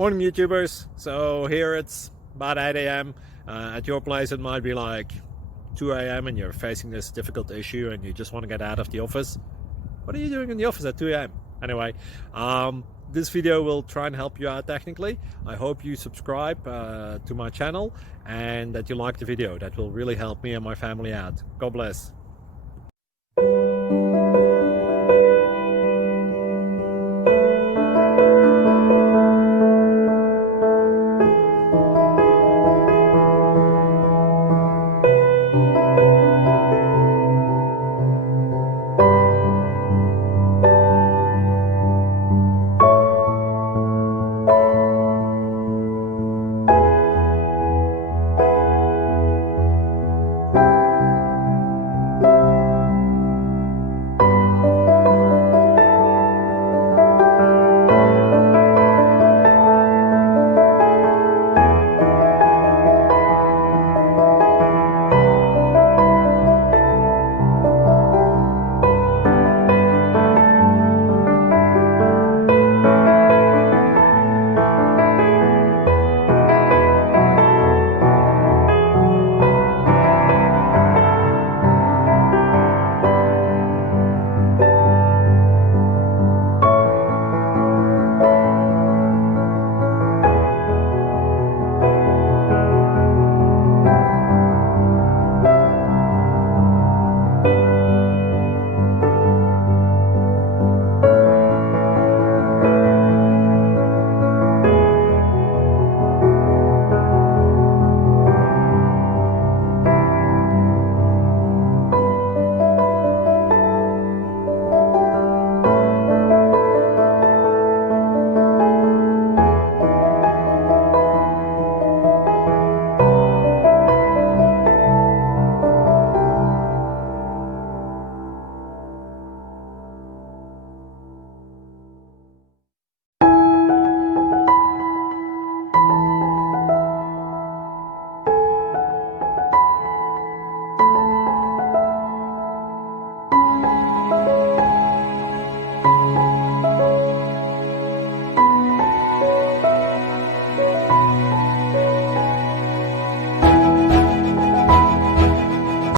Morning YouTubers. So here it's about 8 a.m. At your place it might be like 2 a.m. and you're facing this difficult issue and you just want to get out of the office. What are you doing in the office at 2 a.m.? Anyway, this video will try and help you out technically. I hope you subscribe to my channel and that you like the video. That will really help me and my family out. God bless.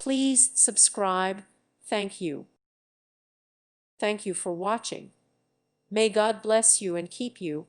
Please subscribe. Thank you. Thank you for watching. May God bless you and keep you.